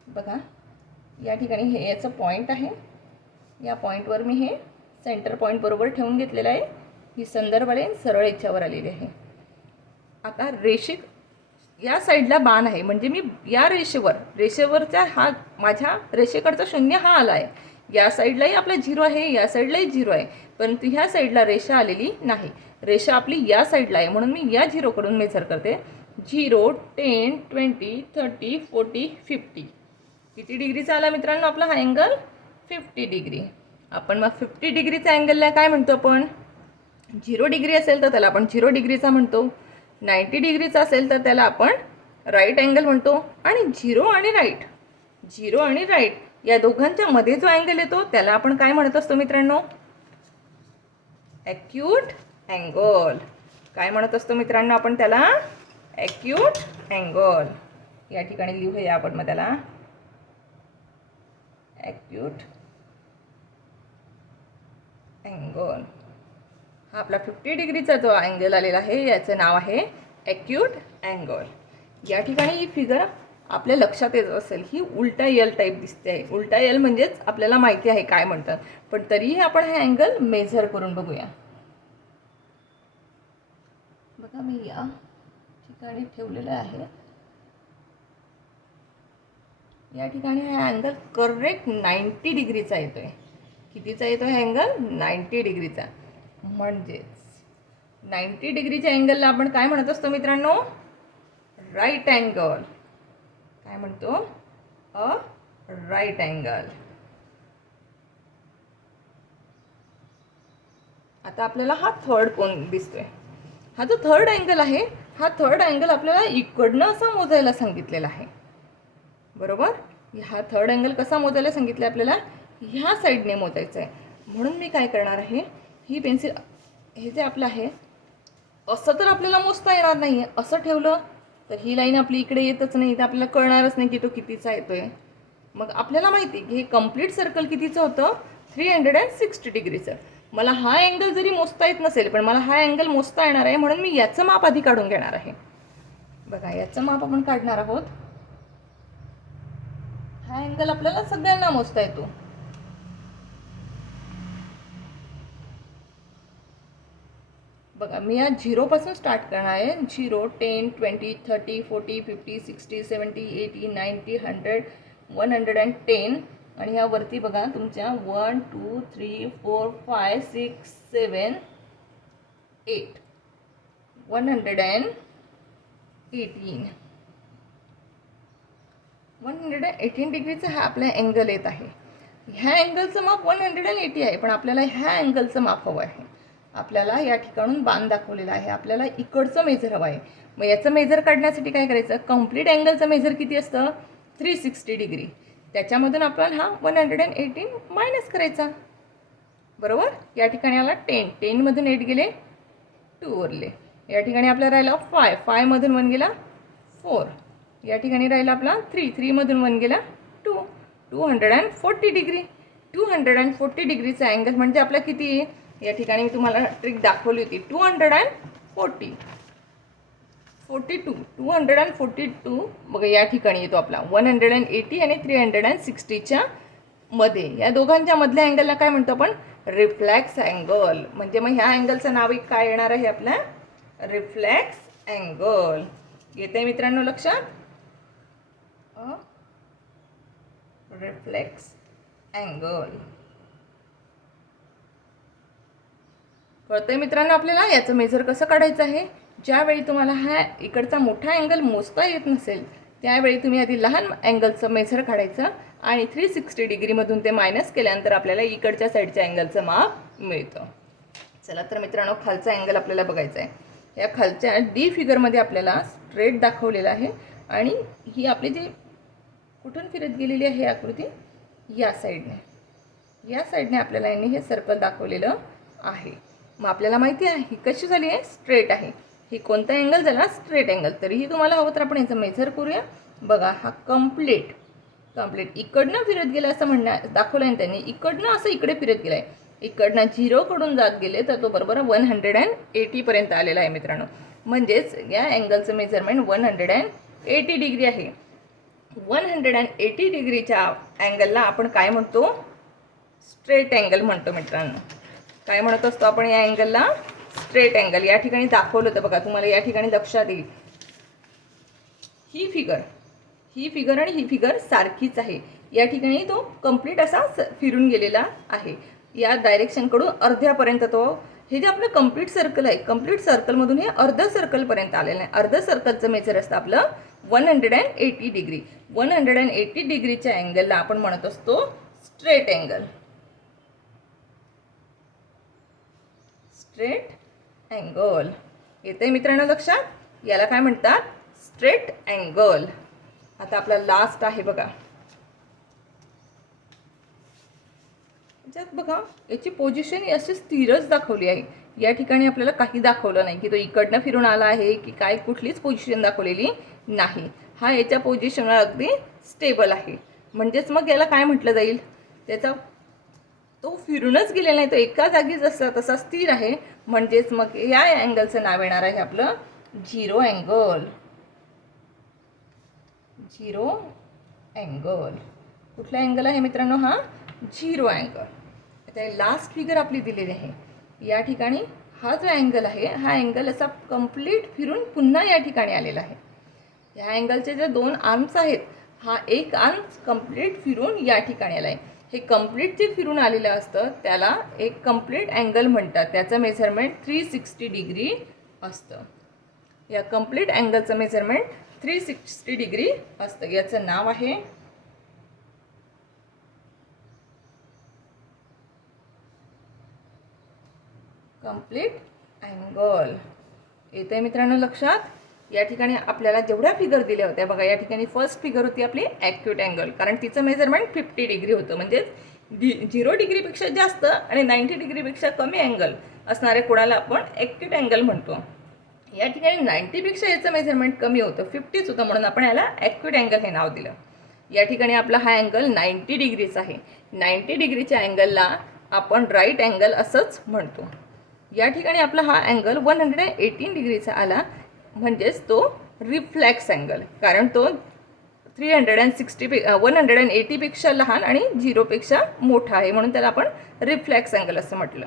बघा या ठिकाणी हे याचं पॉईंट आहे. या पॉईंटवर मी हे सेंटर पॉईंट बरोबर ठेवून घेतलेलं आहे. ही संदर्भ आले सरळ याच्यावर आलेली आहे. आता या साईडला बाण आहे म्हणजे मी या रेषेवरच्या हा माझ्या रेषेकडचा शून्य हा आला आहे. या साईडलाही आपला 0 आहे, या साईडलाही 0 आहे, परंतु ह्या साईडला रेषा आलेली नाही. रेषा आपली या साईडला आहे म्हणून मी या 0 कडून मेजर करते. 0, 10, 20, 30, 40, 50. किती डिग्रीचा आला मित्रांनो आपला हा अँगल? 50 डिग्री. आपण मग 50 डिग्रीचा अँगलला काय म्हणतो आपण? 0 डिग्री असेल तर त्याला आपण 0 डिग्रीचा म्हणतो. 90 डिग्रीचा असेल तर त्याला आपण राईट अँगल म्हणतो. आणि 0 आणि राईट या दोघांच्या मध्ये जो अँगल येतो त्याला आपण काय म्हणत असतो मित्रांनो? Acute angle. काय म्हणत असतो मित्रांनो आपण त्याला? Acute angle. या ठिकाणी लिहूया आपण मग त्याला ॲक्यूट अँगल. हा आपला 50 डिग्रीचा जो अँगल आलेला आहे याचं नाव आहे ॲक्यूट अँगल. या ठिकाणी ही फिगर आपल्या लक्षात येत असेल, ही उलटा यल टाईप दिसते आहे. उलटा यल म्हणजेच आपल्याला माहिती आहे काय म्हणतात, पण तरीही आपण हे अँगल मेजर करून बघूया. बघा मी या ठिकाणी ठेवलेलं आहे. या ठिकाणी हा अँगल करेक्ट 90 डिग्रीचा येतोय. कितीचा येतो हा अँगल? 90 डिग्रीचा. म्हणजेच 90 डिग्रीच्या अँगलला आपण काय म्हणत असतो मित्रांनो? Right angle. काय म्हणतो? A right angle. आता आपल्याला हा थर्ड कोन दिसतोय. हा जो थर्ड अँगल आहे, हा थर्ड अँगल आपल्याला इकडनं असा मोजायला सांगितलेला आहे. बरोबर? हा थर्ड अँगल कसा मोजायला सांगितलं आपल्याला? ह्या साईडने मोजायचं आहे. म्हणून मी काय करणार आहे, ही पेन्सिल हे जे आपलं आहे असं तर आपल्याला मोजता येणार नाही. असं ठेवलं तर ही लाईन आपली इकडे येतच नाही, तर आपल्याला कळणारच नाही की तो कितीचा येतोय. मग आपल्याला माहिती की हे कंप्लीट सर्कल कितीचं होतं? 360 डिग्रीचं. मला हा अँगल जरी मोजता येत नसेल पण मला हा अँगल मोजता येणार आहे, म्हणून मी याचं माप आधी काढून घेणार आहे. बघा याचं माप आपण काढणार आहोत. हा अँगल आपल्याला सगळ्यांना मोजता येतो. बघा मी या 0 पासून स्टार्ट करणार आहे. 0, 10, 20, 30, 40, 50, 60, 70, 80, 90, 100, 110 आणि यावरती बघा तुमच्या 1, 2, 3, 4, 5, 6, 7, 8, 118, 118 डिग्रीचा हा आपला अँगल येत आहे. ह्या अँगलचं माप 180 आहे, पण आपल्याला ह्या अँगलचं माप हवं आहे. आपल्याला या ठिकाणून बाण दाखवलेला आहे, आपल्याला इकडचं मेजर हवं आहे. मग याचं मेजर काढण्यासाठी काय करायचं? कंप्लीट अँगलचं मेजर किती असतं? 360 डिग्री. त्याच्यामधून आपण हा 118 मायनस करायचा. बरोबर? या ठिकाणी आला 10 मधून 8 गेले 2 उरले. या ठिकाणी आपल्याला राहिला 5 मधून 1 गेला 4. या ठिकाणी राहिला आपला 3 मधून 1 गेला 2. 240 डिग्री. 240 डिग्रीचा अँगल म्हणजे आपला किती? या ठिकाणी मी तुम्हाला ट्रिक दाखवली होती. 242 बघा या ठिकाणी येतो आपला 180 आणि 360च्या मध्ये. या दोघांच्या मधल्या अँगलला काय म्हणतो आपण? Reflex angle. म्हणजे मग ह्या अँगलचं नाव एक काय येणार आहे आपल्या? Reflex angle. येते मित्रांनो लक्षात? Reflex angle. कळतंय मित्रांनो आपल्याला याचं मेजर कसं काढायचं आहे? ज्यावेळी तुम्हाला हा इकडचा मोठा अँगल मोजता येत नसेल त्यावेळी तुम्ही आधी लहान अँगलचं मेझर काढायचं आणि 360 डिग्रीमधून ते मायनस केल्यानंतर आपल्याला इकडच्या साईडच्या अँगलचं माप मिळतं. चला तर मित्रांनो, खालचा अँगल आपल्याला बघायचा आहे. या खालच्या डी फिगरमध्ये आपल्याला स्ट्रेट दाखवलेला आहे आणि ही आपली जी कुठून फिरत गेलेली आहे आकृती, या साईडने आपल्याला यांनी हे सर्कल दाखवलेलं आहे. मग आपल्याला माहिती आहे ही कशी झाली आहे, स्ट्रेट आहे. ही कोणता अँगल झाला, स्ट्रेट अँगल. तरीही तुम्हाला हवं तर आपण याचं मेजर करूया. बघा, हा कम्प्लीट इकडनं फिरत गेला असं दाखवलं आहे त्यांनी. इकडनं असं इकडे फिरत गेला आहे. इकडनं 0 कडून जात गेले तर तो बरोबर 180 पर्यंत आलेला आहे मित्रांनो. म्हणजेच या अँगलचं मेजरमेंट 180 डिग्री आहे. 180 डिग्रीच्या अँगलला आपण काय म्हणतो, स्ट्रेट अँगल म्हणतो मित्रांनो. काय म्हणत असतो आपण या अँगलला, स्ट्रेट अँगल. या ठिकाणी दाखवलं होतं बघा, तुम्हाला या ठिकाणी लक्षात येईल. ही फिगर आणि ही फिगर सारखीच आहे. या ठिकाणी तो कंप्लीट असा फिरून गेलेला आहे. या डायरेक्शनकडून अर्ध्यापर्यंत तो, हे जे आपलं कंप्लीट सर्कल आहे, कंप्लीट सर्कलमधून हे अर्ध सर्कलपर्यंत आलेलं आहे. अर्ध सर्कलचं मेजर असतं आपलं 180 डिग्री. 180 डिग्रीच्या अँगलला आपण म्हणत असतो स्ट्रेट अँगल. स्ट्रेट अँगल येते मित्रांनो लक्षात. याला काय म्हणतात, स्ट्रेट अँगल. आता आपला लास्ट आहे बघा. याच्यात बघा, याची पोझिशन अशी स्थिरच दाखवली आहे. या ठिकाणी आपल्याला काही दाखवलं नाही की तो इकडनं फिरून आला आहे की काय, कुठलीच पोझिशन दाखवलेली नाही. हा याच्या पोझिशनवर अगदी स्टेबल आहे. म्हणजेच मग याला काय म्हटलं जाईल, त्याचा तो फिरूनच गेलेला नाही, तो एका जागीच तसा स्थिर आहे. म्हणजेच मग या अँगलचं नाव येणार आहे आपलं झिरो अँगल. झिरो अँगल कुठला अँगल आहे मित्रांनो, हा झिरो अँगल. आता लास्ट फिगर आपली दिलेली आहे. या ठिकाणी हा जो अँगल आहे, हा अँगल असा कंप्लीट फिरून पुन्हा या ठिकाणी आलेला आहे. या अँगलचे जे दोन आर्म्स आहेत, हा एक आर्म कंप्लीट फिरून या ठिकाणी आला आहे. हे कंप्लीट जे फिरून आलेलं असतं त्याला एक कंप्लीट अँगल म्हणतात. त्याचं मेजरमेंट 360 डिग्री असतं. या कंप्लीट अँगलचं मेजरमेंट 360 डिग्री असतं. याचं नाव आहे कंप्लीट अँगल. येते मित्रांनो लक्षात. या ठिकाणी आपल्याला जेवढ्या फिगर दिल्या होत्या बघा, या ठिकाणी फर्स्ट फिगर होती आपली ॲक्यूट अँगल, कारण तिचं मेजरमेंट 50 डिग्री होतं. म्हणजे 0 डिग्रीपेक्षा जास्त आणि 90 डिग्रीपेक्षा कमी अँगल असणारे कोणाला आपण ॲक्यूट अँगल म्हणतो. या ठिकाणी 90पेक्षा याचं मेजरमेंट कमी होतं, 50च होतं, म्हणून आपण याला ॲक्यूट अँगल हे नाव दिलं. या ठिकाणी आपला हा अँगल 90 डिग्रीचा आहे. 90 डिग्रीच्या अँगलला आपण राईट अँगल असंच म्हणतो. या ठिकाणी आपला हा अँगल 118 डिग्रीचा आला, म्हणजेच तो रिफ्लेक्स अँगल, कारण तो 180पेक्षा लहान आणि 0पेक्षा मोठा आहे, म्हणून त्याला आपण रिफ्लेक्स अँगल असं म्हटलं.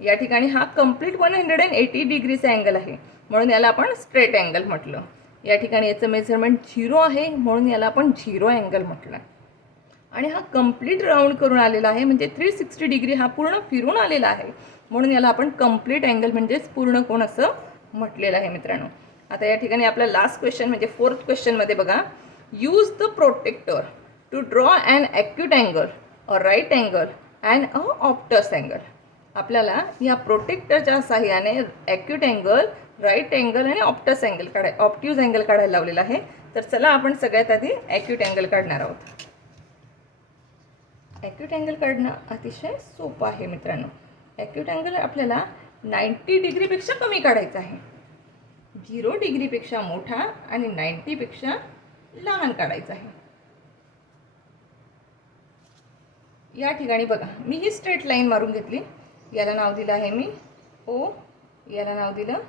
या ठिकाणी हा कंप्लीट 180 डिग्रीचा अँगल आहे, म्हणून याला आपण स्ट्रेट अँगल म्हटलं. या ठिकाणी याचं मेजरमेंट 0 आहे, म्हणून याला आपण झिरो अँगल म्हटलं. आणि हा कंप्लीट राऊंड करून आलेला आहे, म्हणजे 360 डिग्री हा पूर्ण फिरून आलेला आहे, म्हणून याला आपण कंप्लीट अँगल म्हणजेच पूर्ण कोण असं म्हटलेलं आहे मित्रांनो. आता या ठिकाणी आपला लास्ट क्वेश्चन म्हणजे 4th क्वेश्चनमध्ये बघा, use the protractor to draw an acute angle, a right angle and a obtuse angle. आपल्याला या प्रोटेक्टरच्या साहाय्याने ॲक्यूट अँगल, राईट अँगल आणि ऑप्टस अँगल ऑप्ट्यूज अँगल काढायला लावलेला आहे. तर चला आपण सगळ्यात आधी ॲक्यूट अँगल काढणार आहोत. ॲक्यूट अँगल काढणं अतिशय सोपं आहे मित्रांनो. ॲक्यूट अँगल आपल्याला 90 डिग्रीपेक्षा कमी काढायचा आहे. 0 डिग्रीपेक्षा मोठा आणि 90पेक्षा लहान काढायचा आहे. या ठिकाणी बघा, मी ही स्ट्रेट लाईन मारून घेतली. याला नाव दिलं आहे मी O, याला नाव दिलं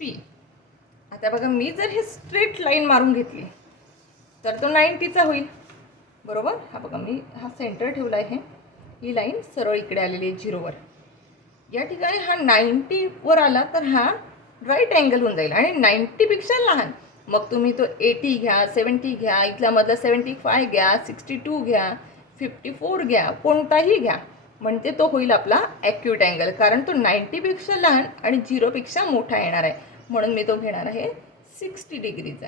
P. आता बघा, मी जर हे स्ट्रेट लाईन मारून घेतली तर तो 90चा होईल, बरोबर. हा बघा, मी हा सेंटर ठेवला आहे. ही लाईन सरळ इकडे आलेली आहे 0वर. या ठिकाणी हा 90वर आला तर हा राईट अँगल होऊन जाईल आणि 90पेक्षा लहान. मग तुम्ही तो 80 घ्या, 70 घ्या, इथला मधला 75 घ्या, 62 घ्या, 54 घ्या, कोणताही घ्या, म्हणजे तो होईल आपला ॲक्यूट अँगल, कारण तो 90पेक्षा लहान आणि 0पेक्षा मोठा येणार आहे. म्हणून मी तो घेणार आहे 60 डिग्रीचा.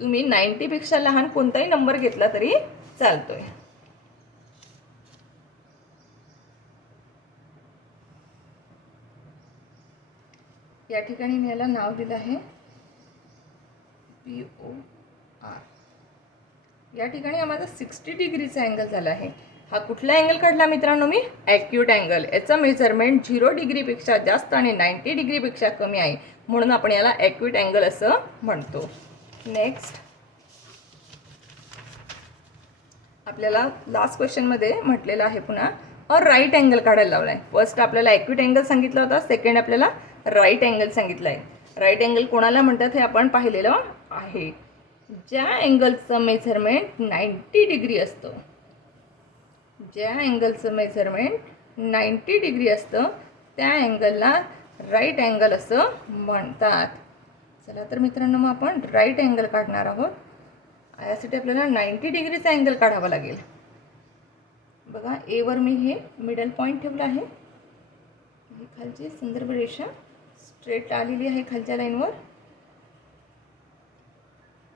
तुम्ही 90पेक्षा लहान कोणताही नंबर घेतला तरी चालतोय. या ठिकाणी मी याला नाव दिलं आहे POR. या ठिकाणी हा माझा 60 डिग्रीचा अँगल झाला आहे. हा कुठला अँगल काढला मित्रांनो मी? Acute angle. याचं मेजरमेंट 0 डिग्रीपेक्षा जास्त आणि 90 डिग्रीपेक्षा कमी आहे, म्हणून आपण याला ॲक्यूट अँगल असं म्हणतो. नेक्स्ट आपल्याला लास्ट क्वेश्चनमध्ये म्हटलेलं आहे पुन्हा राईट अँगल काढायला लावला आहे. फर्स्ट आपल्याला ॲक्यूट अँगल सांगितला होता, सेकंड आपल्याला राईट अँगल सांगितलं आहे. राईट अँगल कोणाला म्हणतात हे आपण पाहिलेलं आहे. ज्या अँगलचं मेजरमेंट 90 डिग्री असतं, ज्या अँगलचं मेजरमेंट 90 डिग्री असतं त्या अँगलला राईट अँगल असं म्हणतात. चला तर मित्रांनो, मग आपण राईट अँगल काढणार आहोत. यासाठी आपल्याला 90 डिग्रीचा अँगल काढावा लागेल. बघा, एवर मी हे मिडल पॉईंट ठेवला आहे. ही खालची संदर्भ रेषा स्ट्रेट आलेली आहे खालच्या लाईनवर.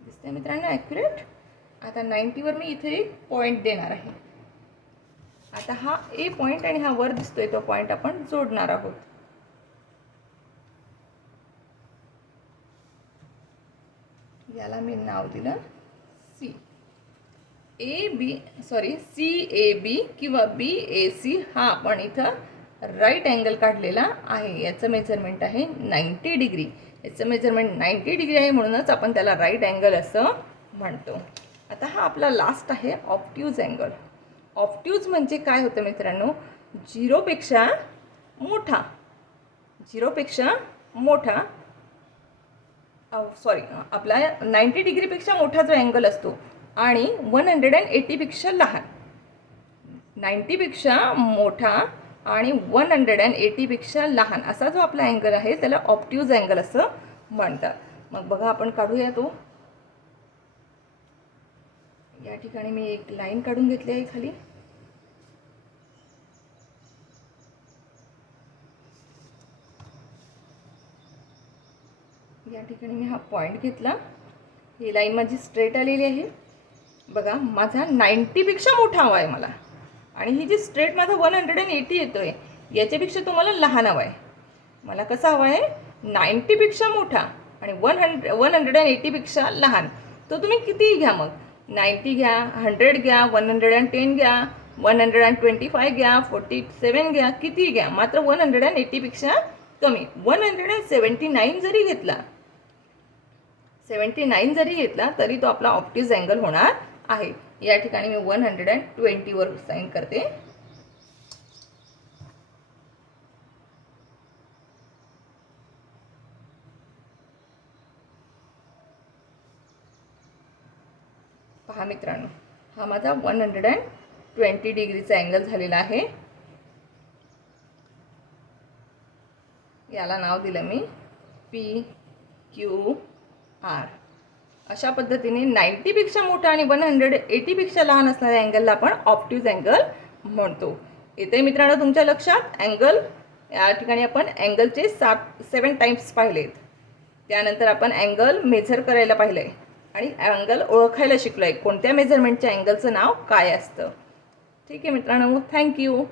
दिसते मित्रांनो ॲक्युरेट. आता 90वर मी इथे एक पॉईंट देणार आहे. आता हा ए पॉईंट आणि हा वर दिसतोय तो पॉईंट आपण जोडणार आहोत. याला मी नाव दिलं सी. CAB किंवा BAC हा आपण इथं राईट अँगल काढलेला आहे. याचं मेजरमेंट आहे 90 डिग्री. याचं मेजरमेंट 90 डिग्री आहे, म्हणूनच आपण त्याला राईट अँगल असं म्हणतो. आता हा आपला लास्ट आहे ऑब्ट्यूज अँगल. ऑब्ट्यूज म्हणजे काय होतं मित्रांनो? 0पेक्षा मोठा, 0पेक्षा मोठा आपला 90 डिग्रीपेक्षा मोठा जो अँगल असतो आणि 180पेक्षा लहान. 90पेक्षा मोठा आणि 180पेक्षा लहान असा जो आपला अँगल आहे त्याला ऑब्ट्यूज अँगल असं म्हणतात. मग बघा, आपण काढूया तो. या ठिकाणी मी एक लाईन काढून घेतली आहे खाली. या ठिकाणी मी हा पॉईंट घेतला. ही लाईन माझी स्ट्रेट आलेली आहे. बघा, माझा 90पेक्षा मोठा हवा आहे मला, आणि ही जी स्ट्रेट माझा 180 येतो आहे याच्यापेक्षा तुम्हाला लहान हवा आहे. मला कसा हवा आहे? 90पेक्षा मोठा आणि 180पेक्षा लहान. तो तुम्ही कितीही घ्या, मग 90 घ्या, 100 घ्या, 110 घ्या, 125 घ्या, 47 घ्या, कितीही घ्या, मात्र 180पेक्षा कमी. 179 जरी घेतला, 79 जरी घेतला तरी तो आपला ऑब्ट्यूज अँगल होणार आहे. या ठिकाणी मी 120वर साइन करते. पहा मित्रांनो, हा माझा 120 डिग्रीचा अँगल झालेला आहे. याला नाव दिलं मी PQR. अशा पद्धतीने 90पेक्षा मोठा आणि 180पेक्षा लहान असणाऱ्या अँगलला आपण ऑब्ट्यूज अँगल म्हणतो. येते मित्रांनो तुमच्या लक्षात अँगल. या ठिकाणी आपण अँगलचे 7 टाइप्स पाहिलेत. त्यानंतर आपण अँगल मेजर करायला पाहिलं आहे आणि अँगल ओळखायला शिकलो आहे, कोणत्या मेजरमेंटच्या अँगलचं नाव काय असतं. ठीक आहे मित्रांनो, थँक्यू.